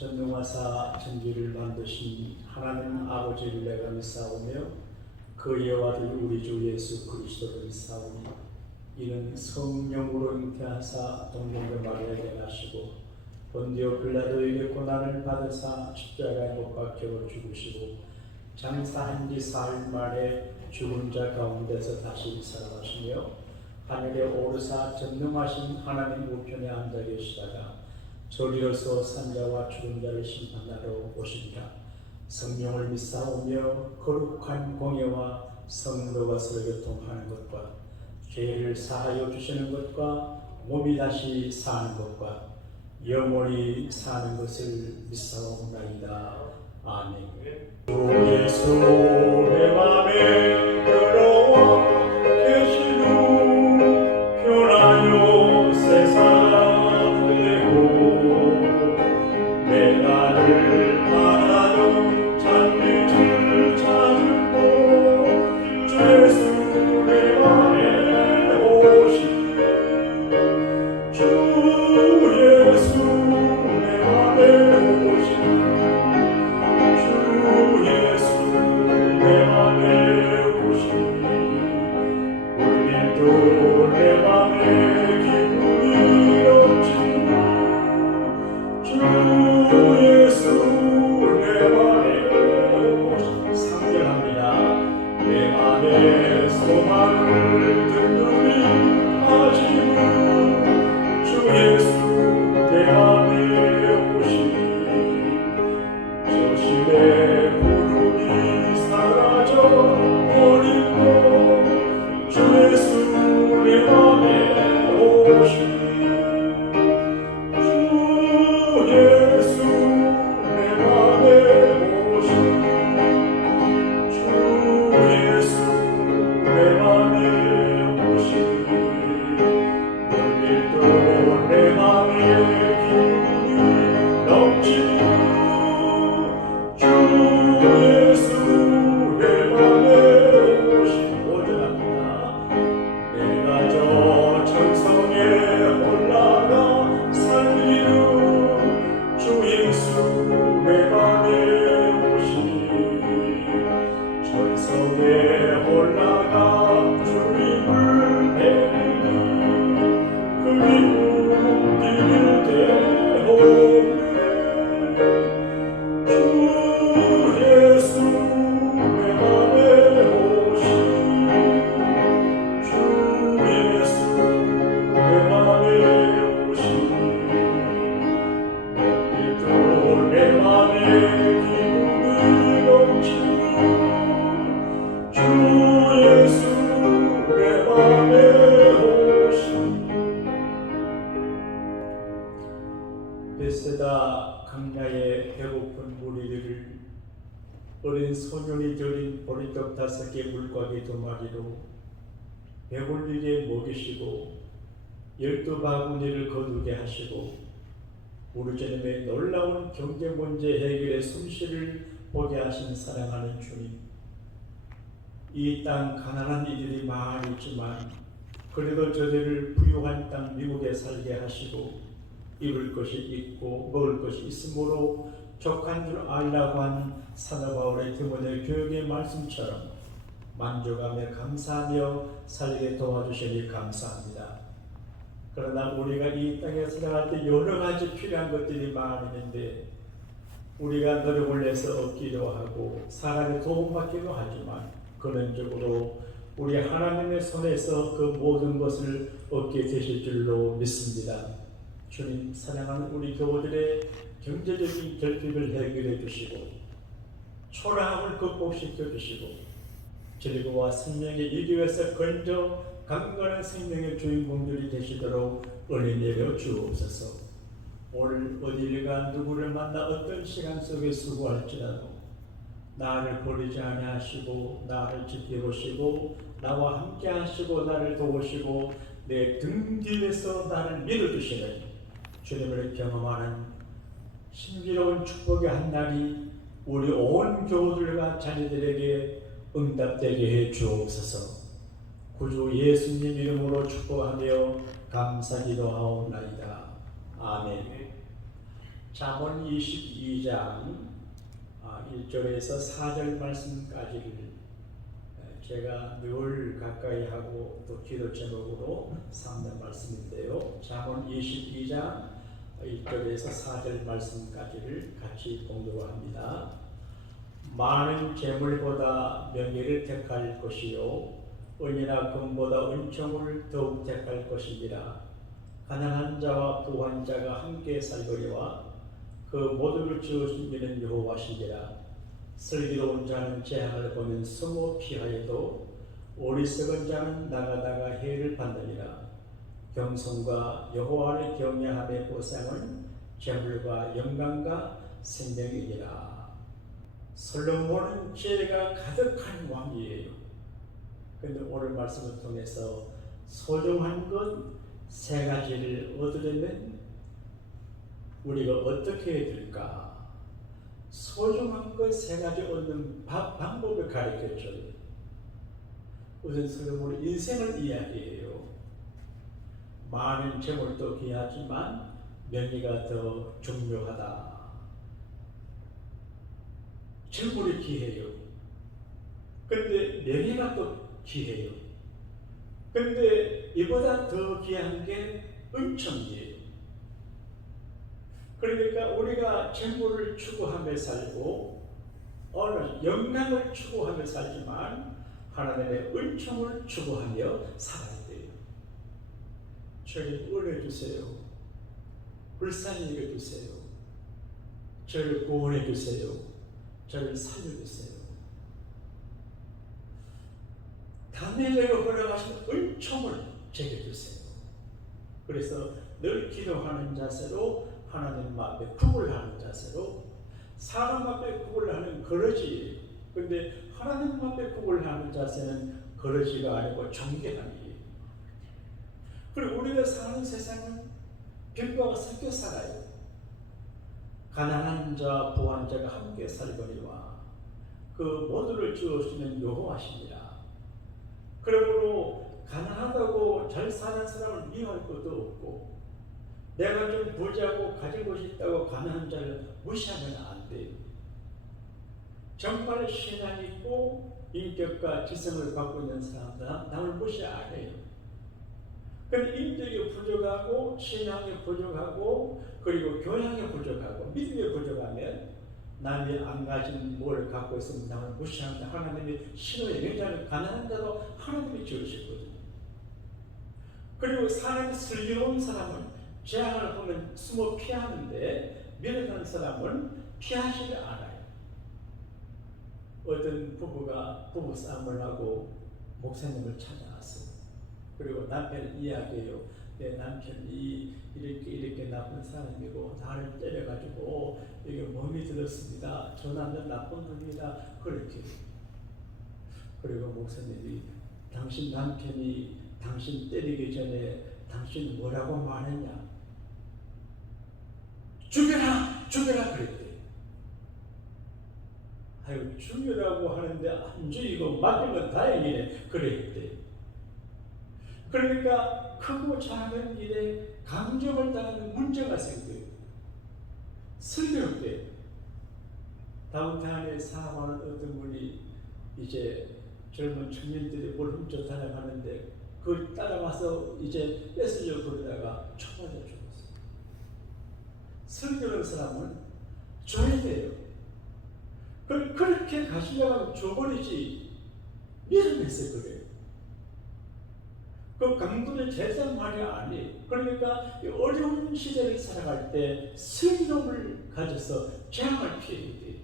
전능하사 천지를 만드신 하나님 아버지를 내가 믿사오며 그 여호와를 우리 주 예수 그리스도를 믿사오니 이는 성령으로 잉태하사 동정녀 마리아에게 나시고 본디오 빌라도에게 고난을 받으사 십자가에 못 박혀 죽으시고 장사한 지 사흘 만에 죽은 자 가운데서 다시 살아나시며 하늘에 오르사 전능하신 하나님 우편에 앉아 계시다가 저리로서 산자와 죽은 자를 심판하러 오십니다. 성령을 믿사오며 거룩한 공예와 성도가 서로 교통하는 것과 죄를 사하여 주시는 것과 몸이 다시 사는 것과 영원히 사는 것을 믿사옵나이다. 아멘. 주 예수 내 맘에 들어와 계신 후 변하여 세상 되고 내 나를 바라도 찬미를 찾고 주 예수 내 맘에 오시니 주 예수 내 맘에 오시니 주 예수 내 맘에 오시니 오늘도 내 맘에 기쁨이 넘치는 주 예수 내 맘에 오시니 상전합니다. 내 맘에 소망을 든든히 가지고 주 예수 내 맘에 오시니 저심의 구름이 사라져 버리고 주 예수 내 맘에 오시니 주 예수 내 맘에 오시니 주 예수 내 맘에 오시니 오늘도 내 맘에 기쁨이 넘치는 주 예수 내 맘에 오시니 오전합니다. 내가 저 천성에 올라가 살리는 주 예수 내 맘에 오시니 천성에 올라가 주님을 뵈니 그 기쁨 길을 대오네 주 예수 내 맘에 오시니 주 예수 내 맘에 오시니 오늘도 내 맘에 기쁨이 넘치는 주 예수 내 맘에 오시니 베세다 강야에 배고픈 무리들을 어린 소년이 들인 보리떡 5개 물고기 2마리로 배불리게 먹이시고 12바구니를 거두게 하시고 우리 주님의 놀라운 경제 문제 해결의 솜씨를 보게 하신 사랑하는 주님, 이 땅 가난한 이들이 많이 있지만 그래도 저들을 부유한 땅 미국에 살게 하시고 입을 것이 있고 먹을 것이 있으므로 족한 줄 알라고 한 사도 바울의 디모데 교육의 말씀처럼 만족하며 감사하며 살게 도와주시니 감사합니다. 그러나 우리가 이 땅에 살아갈 때 여러 가지 필요한 것들이 많이 있는데 우리가 노력을 해서 얻기도 하고 사람의 도움받기도 하지만 근원적으로 우리 하나님의 손에서 그 모든 것을 얻게 되실 줄로 믿습니다. 주님, 사랑하는 우리 교우들의 경제적인 결핍을 해결해 주시고 초라함을 극복시켜 주시고 진리와 생명의 이기에서 건져 강건한 생명의 주인공들이 되시도록 은혜 내려 주옵소서. 오늘 어디를 누구를 만나 어떤 시간 속에 수고할지라도 나를 버리지 아니하시고 나를 지켜보시고 나와 함께 하시고 나를 도우시고 내 등 뒤에서 나를 밀어주시는 주님을 경험하는 신비로운 축복의 한 날이 우리 온 교우들과 자녀들에게 응답되게 해 주옵소서. 구주 예수님 이름으로 축복하며 감사기도하옵나이다. 아멘. 잠언 22장 1절에서 4절 말씀까지를 제가 늘 가까이 하고 또 기도 제목으로 삼는 말씀인데요. 잠언 22장 1절에서 4절 말씀까지를 같이 공독합니다. 많은 재물보다 명예를 택할 것이요 은이나 금보다 은총을 더욱 택할 것이니라. 가난한 자와 부한 자가 함께 살거니와 그 모두를 지으신 이는 여호와시니라. 슬기로운 자는 재앙을 보면 숨어 피하여도 어리석은 자는 나가다가 해를 받느니라. 겸손과 여호와를 경외함의 보상은 재물과 영광과 생명이니라. 솔로몬은 지혜가 가득한 왕이에요. 그런데 오늘 말씀을 통해서 소중한 것 세 가지를 얻으려면 우리가 어떻게 해야 될까? 소중한 것 세 가지 얻는 방법을 가르쳐줘요. 우선 솔로몬은 인생을 이야기해요. 많은 재물도 귀하지만 명예가 더 중요하다. 재물이 귀해요. 그런데 명예가 또 귀해요. 그런데 이보다 더 귀한 게 은총이에요. 그러니까 우리가 재물을 추구하며 살고 영광을 추구하며 살지만 하나님의 은총을 추구하며 살아야 돼요. 저를 은혜 주세요. 불쌍히 여겨주세요. 저를 구원해 주세요. 저를 살려주세요. 단내적으로 허락하신 은총을 제게 주세요. 그래서 늘 기도하는 자세로 하나님 앞에 구걸하는 자세로 사람 앞에 구걸하는 거러지예요. 그런데 하나님 앞에 구걸하는 자세는 거러지가 아니고 존경함이에요. 그리고 우리가 사는 세상은 빈부가 섞여 살아요. 가난한 자, 부한 자가 함께 살거니와 그 모두를 지으시는 여호와시니라. 그러므로 가난하다고 잘 사는 사람을 미워할 것도 없고 내가 좀 부자고 가진 것이 있다고 가난한 자를 무시하면 안 돼요. 정말 신앙 있고 인격과 지성을 갖고 있는 사람들은 남을 무시 안 해요. 그런데 인격이 부족하고 신앙이 부족하고 그리고 교양이 부족하고 믿음이 부족하면 남이 안 가진 뭘 갖고 있으면 남을 무시합니다. 하나님이 신호에 굉장히 가난한 자도 하나님이 지으시거든요. 그리고 사람이 슬기로운 사람은 재앙을 보면 숨어 피하는데 미련한 사람은 피하지 않아요. 어떤 부부가 부부싸움을 하고 목사님을 찾아왔어요. 그리고 남편이 이야기해요. 내 남편이 이렇게 나쁜 사람이고 나를 때려가지고 이게 몸이 들었습니다. 저 남자 나쁜 놈이다. 그렇게. 그리고 목사님이 당신 남편이 당신 때리기 전에 당신 뭐라고 말했냐? 죽여라! 죽여라! 그랬대. 아유, 죽여라고 하는데 안 죽이고 맞으면 다행이네. 그랬대. 그러니까 크고 작은 일에 강점을 당하는 문제가 생겨요. 슬기롭게 다운타운에 사업하는 어떤 분이 이제 젊은 청년들이 뭘 훔쳐 다녀가는데 그걸 따라와서 이제 뺏으려고 그러다가 쳐맞아 죽었어요. 슬기로운 사람은 줘야 돼요. 그렇게 가시려고 하면 줘버리지 미련해서 그래요. 그 강도의 재산 말이 아니에요. 그러니까 어려운 시대를 살아갈 때 슬기로움을 가져서 재앙을 피해야 돼요.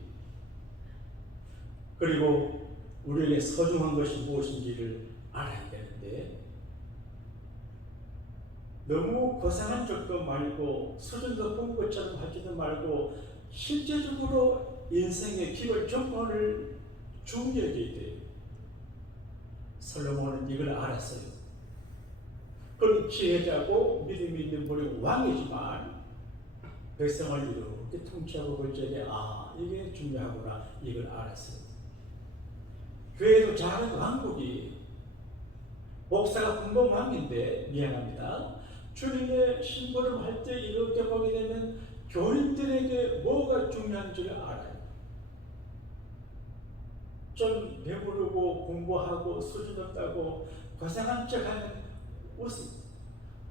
그리고 우리에게 소중한 것이 무엇인지를 알아야 되는데 너무 고상한 척도 말고 수준 높은 것처럼 하지도 말고 실제적으로 인생의 기본 조건을 중요하게 돼요. 솔로몬은 이걸 알았어요. 그런 지혜자고 믿음이 있는 분이 왕이지만 백성을 이렇게 통치하고 볼 적에 이게 중요하구나 이걸 알았어요. 교회도 작은 왕국이 목사가 분봉왕인데 미안합니다. 주님의 심부름 할 때 이렇게 보게 되면 교인들에게 뭐가 중요한지를 알아요. 좀 배부르고 공부하고 수준 없다고 고생한 척하면 웃음.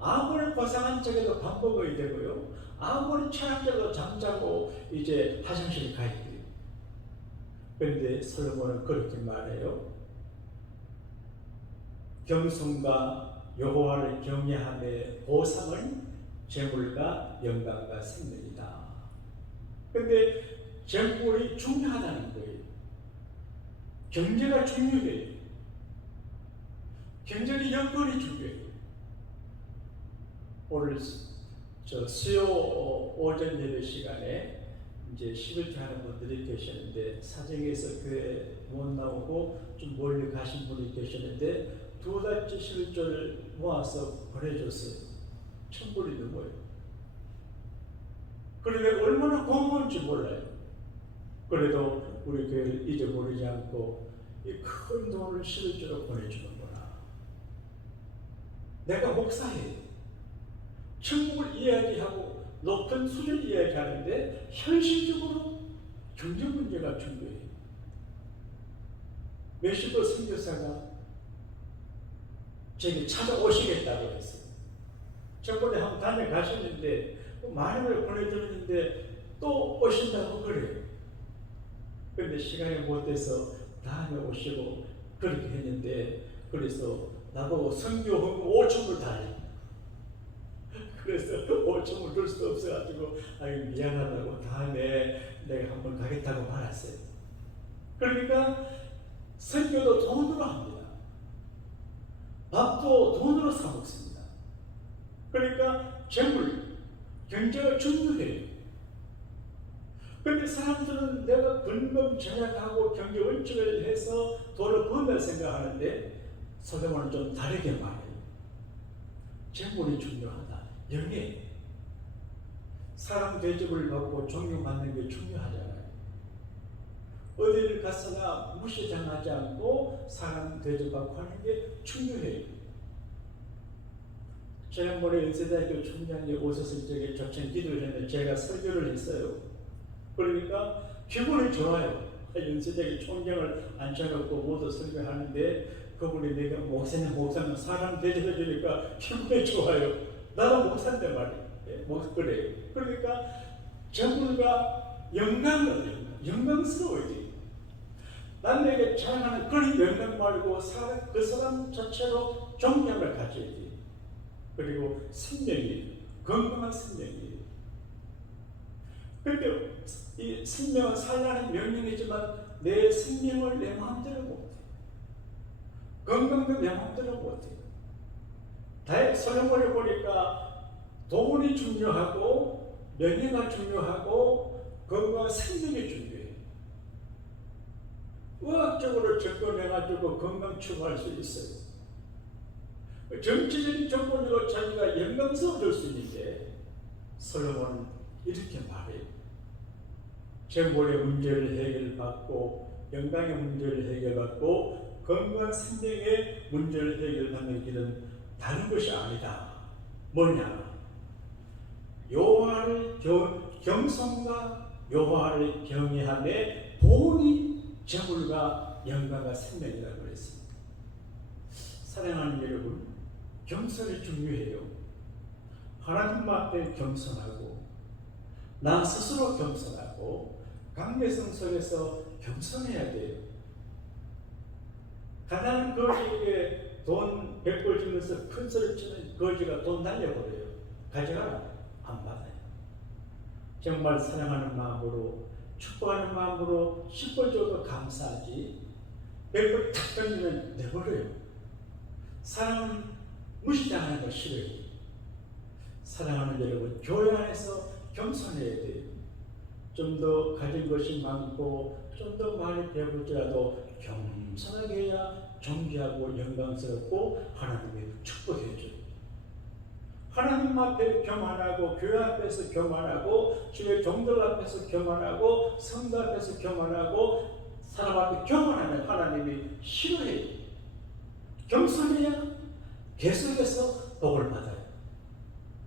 아무리 고생한 척해도 밥 먹어야 되고요. 아무리 철학적으로 잠자고 이제 화장실에 가야 돼요. 그런데 솔로몬은 그렇게 말해요. 겸손과 여호와를 경외함의 보상은 재물과 영광과 생명이다. 그런데 재물이 중요하다는 거예요. 경제가 중요해요. 경제의 영광이 중요해요. 오늘 수요 오전 예배 시간에 이제 11조 하는 분들이 계셨는데 사정에서 교회 못 나오고 좀 멀리 가신 분이 계셨는데 두 달째 11조를 모아서 보내줬어요. 1,000불이 넘어요. 그런데 얼마나 고마운지 몰라요. 그래도 우리 교회를 잊어버리지 않고 이 큰 돈을 11조로 보내주는구나. 내가 목사예요. 천국을 이야기하고 높은 수준을 이야기하는데 현실적으로 경제 문제가 중요해요. 멕시코 선교사가 제게 찾아오시겠다고 했어요. 저번에 한번 다녀가셨는데 많은 걸 보내드렸는데 또 오신다고 그래요. 그런데 시간이 못 돼서 다녀오시고 그렇게 했는데 그래서 나보고 선교헌금 5천불 달래. 그래서 5천불 줄 수 없어가지고 아유 미안하다고 다음에 내가 한번 가겠다고 말았어요. 그러니까 선교도 돈으로 합니다. 밥도 돈으로 사 먹습니다. 그러니까 재물, 경제가 중요해요. 그런데 사람들은 내가 근검 전략하고 경제 원칙을 해서 돈을 번다 생각하는데 솔로몬은 좀 다르게 말해요. 재물이 중요하다. 영예. 사람 대접을 받고 존경받는 게 중요하잖아요. 어디를 갔으나 무시당하지 않고 사람 대접받고 하는 게 중요해요. 지난번에 연세대학교 총장이 오셨을 적에 조천 기도를 했는데 제가 설교를 했어요. 그러니까 기분이 좋아요. 연세대학교 총장을 앉혀놓고 모두 설교하는데 그분이 내가 목사님 사람 대접해 주니까 기분이 좋아요. 나도 목사인데 말이에요. 그래요. 그러니까 재물과 영광스러워야지. 남에게 자랑하는 그런 영광 말고 그 사람 자체로 존경을 가져야지. 그리고 생명이에요. 건강한 생명이에요. 그런데 이 생명은 살라는 명령이지만 내 생명을 내 마음대로 못해. 건강도 내 마음대로 못해. 솔로몬을 보니까 돈이 중요하고 명예가 중요하고 건강한 생명이 중요해요. 의학적으로 접근해가지고 건강 추구할 수 있어요. 정치적인 조건으로 자기가 영광스러워질 수 있는데 솔로몬은 이렇게 말해요. 재물의 문제를 해결받고 영광의 문제를 해결받고 건강한 생명의 문제를 해결받는 길은 다른 것이 아니다. 뭐냐? 여호와를 겸손과 여호와를 경외함의 보응이 재물과 영광과 생명이라고 그랬습니다. 사랑하는 여러분, 겸손이 중요해요. 하나님 앞에 겸손하고 나 스스로 겸손하고 관계성 속에서 겸손해야 돼요. 가난한 거지에게 돈 100불 주면서 큰 소리 치는 거지가 돈 날려버려요. 가져가라. 안 받아요. 정말 사랑하는 마음으로 축복하는 마음으로 10불 줘도 감사하지 100불 탁 던지면 내버려요. 사랑은 무시당하는 거 싫어요. 사랑하는 여러분, 교회 안에서 겸손해야 돼요. 좀 더 가진 것이 많고 좀 더 많이 배울지라도 겸손하게 해야 존귀하고 영광스럽고 하나님의 축복해줘요. 하나님 앞에 교만하고 교회 앞에서 교만하고 주의 종들 앞에서 교만하고 성도 앞에서 교만하고 사람 앞에 교만하면 하나님이 싫어해요. 겸손해야 계속해서 복을 받아요.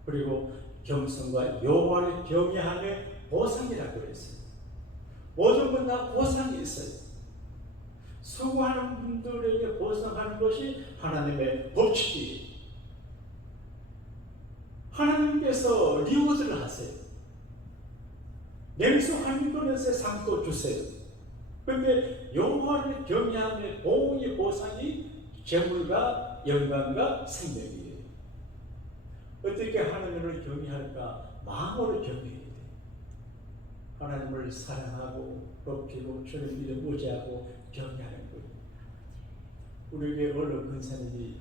그리고 겸손과 여호와를 경외함의 보상이라고 그랬어요. 모든 건 다 보상이 있어요. 수고하는 분들에게 보상하는 것이 하나님의 법칙이에요. 하나님께서 리워드를 하세요. 냉수 한 그릇에 상도 주세요. 그런데 여호와를 경외함의 보응의 보상이 재물과 영광과 생명이에요. 어떻게 하나님을 경외할까? 마음으로 경외해야 돼요. 하나님을 사랑하고 높이고 주를 믿어 의지하고 경외하는 거예요. 우리 교회 어느 근사님이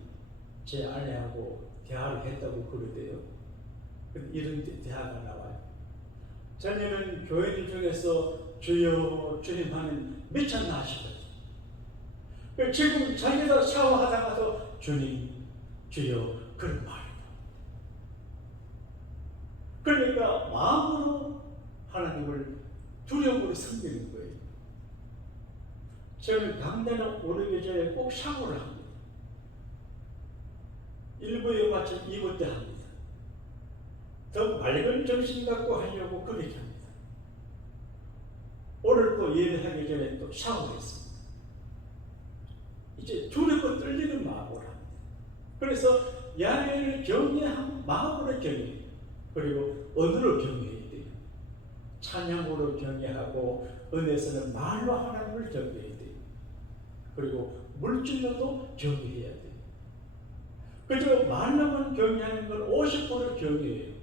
제 아내하고 대화를 했다고 그러대요. 이런 대화가 나와요. 자녀는 교회들 중에서 주여 주님 하는 미쳤나 하시거든요. 지금 자기가 샤워하다가도 주님 주여 그런 말이에요. 그러니까 마음으로 하나님을 두려움으로 섬기는 거예요. 저는 강단을 오르기 전에 꼭 샤워를 합니다. 1부에 마치 2부 때 합니다. 더 맑은 정신 갖고 하려고 그렇게 합니다. 오늘 또 예배하기 전에 또 샤워했습니다. 이제 두렵고 떨리는 마음으로 합니다. 그래서 야훼를 경외한 마음으로 경외해요. 그리고 언어로 경외해야 돼요. 찬양으로 경외하고 은혜에서는 말로 하나님을 경외해야 돼요. 그리고 물질로도 경외해야 돼요. 그저 말로만 경외하는 건 50% 경외해요.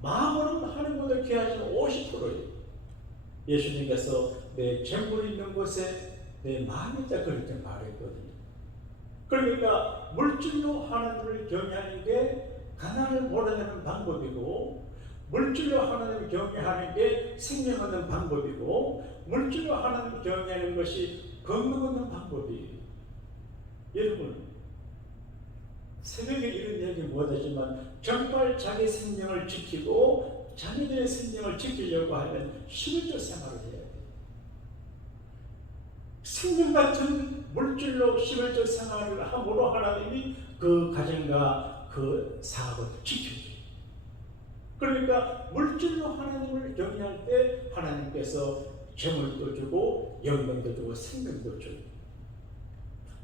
마음으로는 하나님보다 귀하신 50%예요. 예수님께서 내 재물이 있는 곳에 내 마음이 있다 그렇게 말했거든요. 그러니까 물질로 하나님을 경외하는 게 가난을 몰아내는 방법이고, 물질로 하나님을 경외하는 게 생명 얻는 방법이고, 물질로 하나님을 경외하는 것이 건강 얻는 방법이에요. 여러분, 새벽에 이런 얘기 못하지만 정말 자기 생명을 지키고 자녀들의 생명을 지키려고 하면 신앙적 생활을 해야 돼요. 생명 같은 물질로 신앙적 생활을 함으로 하나님이 그 가정과 그 사업을 지켜줘요. 그러니까 물질로 하나님을 경외할 때 하나님께서 재물도 주고 영광도 주고 생명도 주고.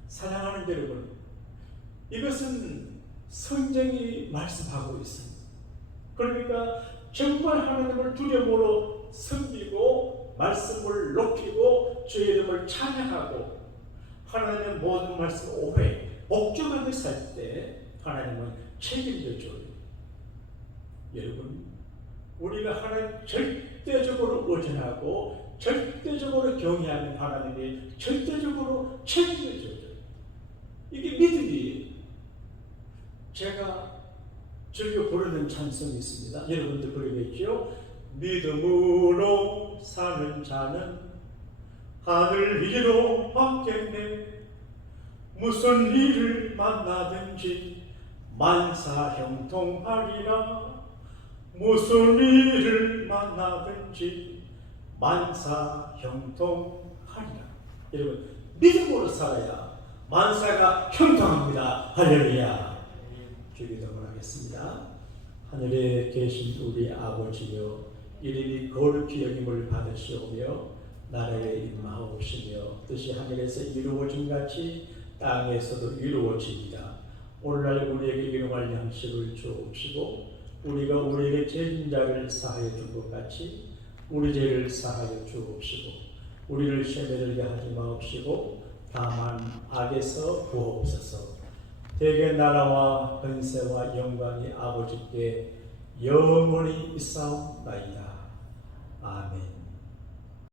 사랑하는 여러분, 이것은 성경이 말씀하고 있습니다. 그러니까 정말 하나님을 두려움으로 섬기고 말씀을 높이고 주의 이름을 찬양하고 하나님의 모든 말씀 오해 복종하게 살 때 하나님은 책임져 줘요. 여러분, 우리가 하나님 절대적으로 의존하고 절대적으로 경외하는 하나님이 절대적으로 책임져 줘요. 이게 믿음이에요. 제가 즐겨 부르는 찬송이 있습니다. 여러분도 부르겠죠? 믿음으로 사는 자는 하늘 위로 받겠네. 무슨 일을 만나든지 만사형통하리라. 무슨 일을 만나든지 만사형통하리라. 여러분, 믿음으로 살아야 만사가 형통합니다. 할렐루야. 주기도문 하겠습니다. 하늘에 계신 우리 아버지여, 이름이 거룩히 여김을 받으시오며 나라에 임하옵시며 뜻이 하늘에서 이루어진 같이 땅에서도 이루어지이다. 오늘날 우리에게 일용할 양식을 주옵시고 우리가 우리에게 죄진 자를 사하여 준 것 같이 우리 죄를 사하여 주옵시고 우리를 시험에 들게 하지 마옵시고 다만 악에서 구하옵소서. 대개 나라와 권세와 영광이 아버지께 영원히 있사옵나이다. 아멘.